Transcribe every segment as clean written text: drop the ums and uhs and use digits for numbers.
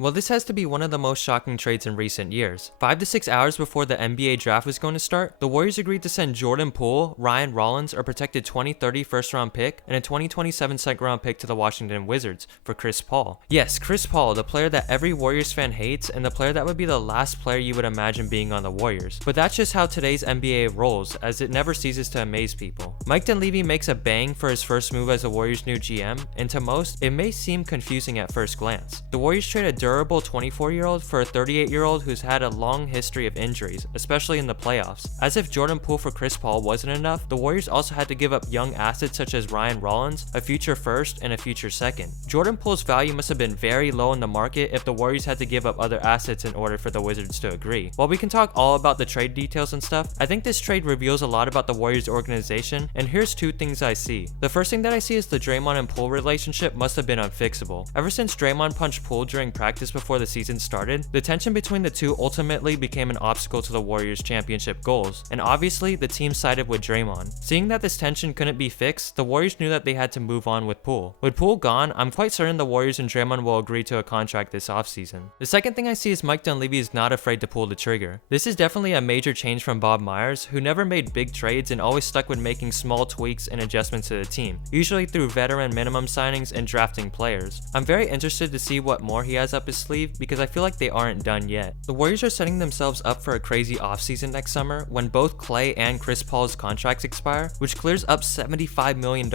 Well, this has to be one of the most shocking trades in recent years. 5 to 6 hours before the NBA draft was going to start, the Warriors agreed to send Jordan Poole, Ryan Rollins, a protected 2030 first round pick, and a 2027 second round pick to the Washington Wizards for Chris Paul. Yes, Chris Paul, the player that every Warriors fan hates and the player that would be the last player you would imagine being on the Warriors. But that's just how today's NBA rolls, as it never ceases to amaze people. Mike Dunleavy makes a bang for his first move as the Warriors' new GM, and to most, it may seem confusing at first glance. The Warriors trade a durable 24-year-old for a 38-year-old who's had a long history of injuries, especially in the playoffs. As if Jordan Poole for Chris Paul wasn't enough, the Warriors also had to give up young assets such as Ryan Rollins, a future first and a future second. Jordan Poole's value must have been very low in the market if the Warriors had to give up other assets in order for the Wizards to agree. While we can talk all about the trade details and stuff, I think this trade reveals a lot about the Warriors organization, and here's two things I see. The first thing that I see is the Draymond and Poole relationship must have been unfixable. Ever since Draymond punched Poole during practice before the season started, the tension between the two ultimately became an obstacle to the Warriors' championship goals, and obviously the team sided with Draymond. Seeing that this tension couldn't be fixed, the Warriors knew that they had to move on with Poole. With Poole gone, I'm quite certain the Warriors and Draymond will agree to a contract this offseason. The second thing I see is Mike Dunleavy is not afraid to pull the trigger. This is definitely a major change from Bob Myers, who never made big trades and always stuck with making small tweaks and adjustments to the team, usually through veteran minimum signings and drafting players. I'm very interested to see what more he has up his sleeve because I feel like they aren't done yet. The Warriors are setting themselves up for a crazy offseason next summer when both Klay and Chris Paul's contracts expire, which clears up $75 million,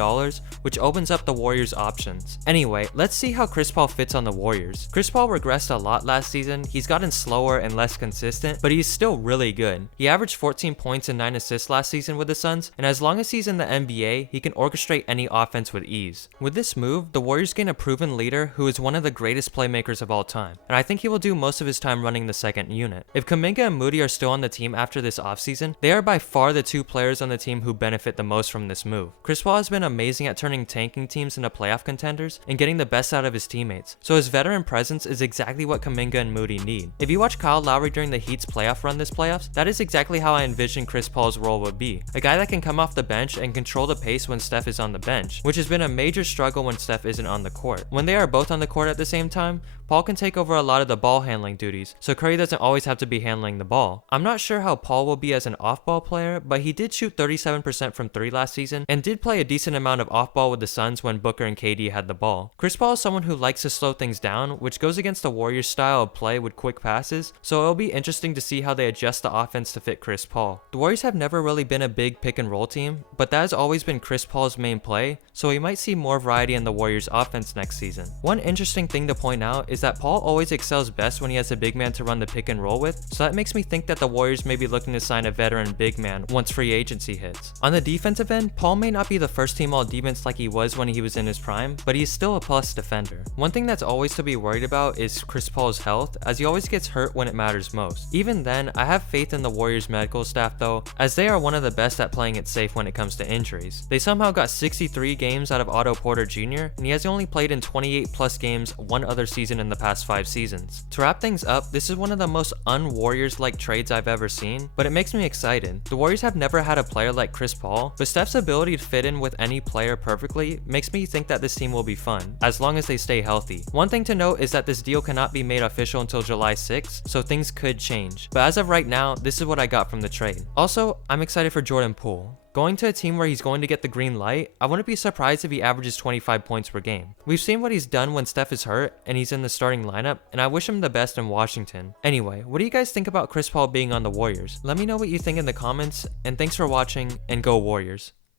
which opens up the Warriors' options. Anyway, let's see how Chris Paul fits on the Warriors. Chris Paul regressed a lot last season. He's gotten slower and less consistent, but he's still really good. He averaged 14 points and 9 assists last season with the Suns, and as long as he's in the NBA, he can orchestrate any offense with ease. With this move, the Warriors gain a proven leader who is one of the greatest playmakers of all time, and I think he will do most of his time running the second unit. If Kuminga and Moody are still on the team after this offseason, they are by far the two players on the team who benefit the most from this move. Chris Paul has been amazing at turning tanking teams into playoff contenders and getting the best out of his teammates, so his veteran presence is exactly what Kuminga and Moody need. If you watch Kyle Lowry during the Heat's playoff run this playoffs, that is exactly how I envision Chris Paul's role would be. A guy that can come off the bench and control the pace when Steph is on the bench, which has been a major struggle when Steph isn't on the court. When they are both on the court at the same time, Paul can take over a lot of the ball handling duties, so Curry doesn't always have to be handling the ball. I'm not sure how Paul will be as an off-ball player, but he did shoot 37% from 3 last season and did play a decent amount of off-ball with the Suns when Booker and KD had the ball. Chris Paul is someone who likes to slow things down, which goes against the Warriors' style of play with quick passes, so it'll be interesting to see how they adjust the offense to fit Chris Paul. The Warriors have never really been a big pick and roll team, but that has always been Chris Paul's main play, so we might see more variety in the Warriors' offense next season. One interesting thing to point out is that Paul always excels best when he has a big man to run the pick and roll with, so that makes me think that the Warriors may be looking to sign a veteran big man once free agency hits. On the defensive end, Paul may not be the first team all defense like he was when he was in his prime, but he's still a plus defender. One thing that's always to be worried about is Chris Paul's health, as he always gets hurt when it matters most. Even then, I have faith in the Warriors medical staff though, as they are one of the best at playing it safe when it comes to injuries. They somehow got 63 games out of Otto Porter Jr., and he has only played in 28 plus games one other season in the past 5 seasons. To wrap things up, this is one of the most un-Warriors-like trades I've ever seen, but it makes me excited. The Warriors have never had a player like Chris Paul, but Steph's ability to fit in with any player perfectly makes me think that this team will be fun, as long as they stay healthy. One thing to note is that this deal cannot be made official until July 6th, so things could change. But as of right now, this is what I got from the trade. Also, I'm excited for Jordan Poole. Going to a team where he's going to get the green light, I wouldn't be surprised if he averages 25 points per game. We've seen what he's done when Steph is hurt and he's in the starting lineup, and I wish him the best in Washington. Anyway, what do you guys think about Chris Paul being on the Warriors? Let me know what you think in the comments, and thanks for watching, and go Warriors.